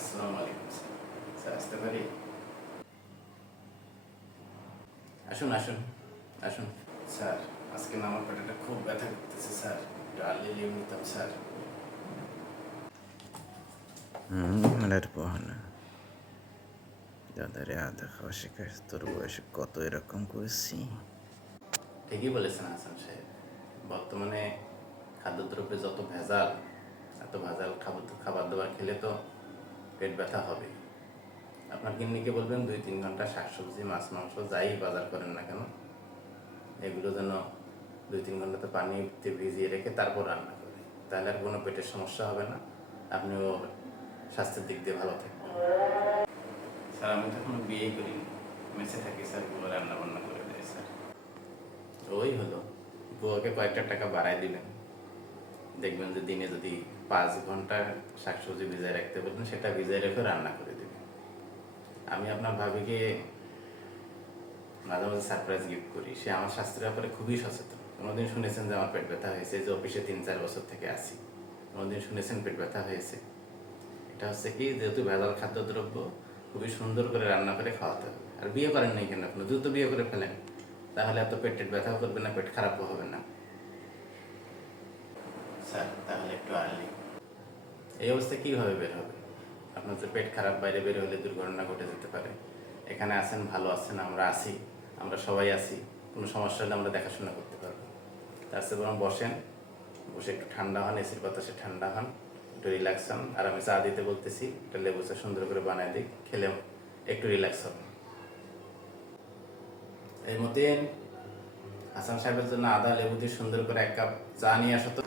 আসসালামু আলাইকুম sir. Sir আসতে পারি? আসুন আসুন আসুন। স্যার আজকে না আমার পেটটা খুব ব্যথা করতেছে স্যার, একটু আর্লি লিভ নিতাম স্যার। মনের বহানা দাদারে আধা খাওয়া শেখাস তোর বয়সে কত এরকম করেছি। ঠিকই বলেছেন হাসান সাহেব, বর্তমানে খাদ্যদ্রব্যে যত ভেজাল, এত ভেজাল খাবার দাবার খেলে তো পেট ব্যথা হবে। আপনার গিন্নিকে বলবেন 2-3 ঘন্টা শাকসবজি মাছ মাংস যাই বাজার করেন না কেন এগুলো যেন 2-3 ঘন্টাতে পানিতে ভিজিয়ে রেখে তারপর রান্না করে, তাহলে আর কোনো পেটের সমস্যা হবে না, আপনিও স্বাস্থ্যের দিক দিয়ে ভালো থাকবেন। স্যার আমি তো এখনো বিয়ে করিনি, মেসে থাকি স্যার, বুয়া রান্না বান্না করে দেয় স্যার। ওই হলো, বুয়াকে কয়েকটা টাকা বাড়ায় দিলেন, দেখবেন যে দিনে যদি 5 ঘন্টা শাকসবজি ভিজায় রাখতে বলবেন সেটা ভিজায় রেখে রান্না করে দেবেন। আমি আপনার ভাবিকে মাঝে মাঝে সারপ্রাইজ গিফট করি, সে আমার স্বাস্থ্যের ব্যাপারে খুবই সচেতন। কোনোদিন শুনেছেন যে আমার পেট ব্যথা হয়েছে, যে অফিসে 3-4 বছর থেকে আসি, কোনোদিন শুনেছেন পেট ব্যথা হয়েছে? এটা হচ্ছে কি, যেহেতু ভেজাল খাদ্যদ্রব্য খুবই সুন্দর করে রান্না করে খাওয়াতে হবে। আর বিয়ে করেন নাই কেন আপনি? দ্রুত বিয়ে করে ফেলেন, তাহলে এত পেটের ব্যথাও করবে না, পেট খারাপও হবে না। স্যার তাহলে একটু আর্লি। এই অবস্থায় কীভাবে বের হবে? আপনার যে পেট খারাপ, বাইরে বের হলে দুর্ঘটনা ঘটে যেতে পারে। এখানে আছেন, ভালো আছেন, আমরা আছি, আমরা সবাই আছি, কোনো সমস্যা হলে আমরা দেখাশোনা করতে পারবো। তার চেয়ে বরং বসেন, বসে একটু ঠান্ডা হন, এসির বাতাসে ঠান্ডা হন, একটু রিল্যাক্স হন। আর আমি চা দিতে বলতেছি, একটা লেবু চা সুন্দর করে বানায় দিই, খেলে একটু রিল্যাক্স হবেন। এর মধ্যে হাসান সাহেবের জন্য আদা লেবু দিয়ে সুন্দর করে 1 কাপ চা নিয়ে আসো তো।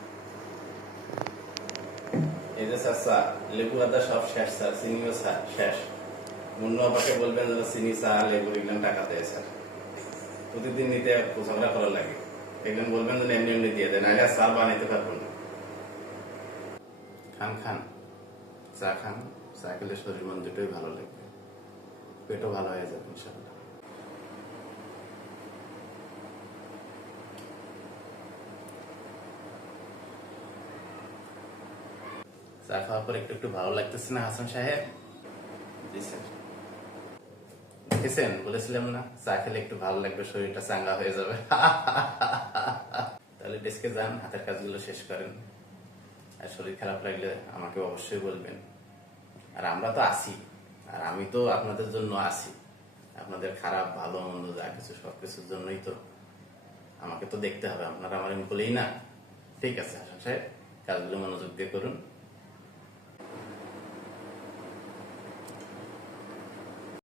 এই যে স্যার চা, লেবু আদা সব শেষ স্যার, চিনিও স্যার শেষ। মুন্নু আপাকে বলবেন যেন চিনি চা লেবু এগুলো টাকা দেয় স্যার, প্রতিদিন নিতে ঝগড়া করা লাগে। একজন বলবেন যেন এমনি এমনি দিয়ে দেয়, নাহলে আর চা বানাইতে পারবো না। খান খান, চা খান, চা খেলে শরীর মন দুটোই ভালো লাগবে, পেটও ভালো হয়ে যাবে ইনশাল্লাহ। চা খাওয়ার পর একটু একটু ভালো লাগতেছে না হাসান সাহেব? জি স্যার। দেখেছেন, বলেছিলাম না চা খেলে একটু ভালো লাগবে, শরীরটা চাঙ্গা হয়ে যাবে। তাহলে ডেস্কে যান, হাতের কাজগুলো শেষ করেন, আর শরীর খারাপ লাগলে আমাকে অবশ্যই বলবেন। আর আমরা তো আছি, আর আমি তো আপনাদের জন্য আছি। আপনাদের খারাপ ভালো মন্দ যা কিছু সবকিছুর জন্যই তো আমাকে তো দেখতে হবে, আপনারা আমার বলেই না। ঠিক আছে হাসান সাহেব, কাজগুলো মনোযোগ দিয়ে করুন।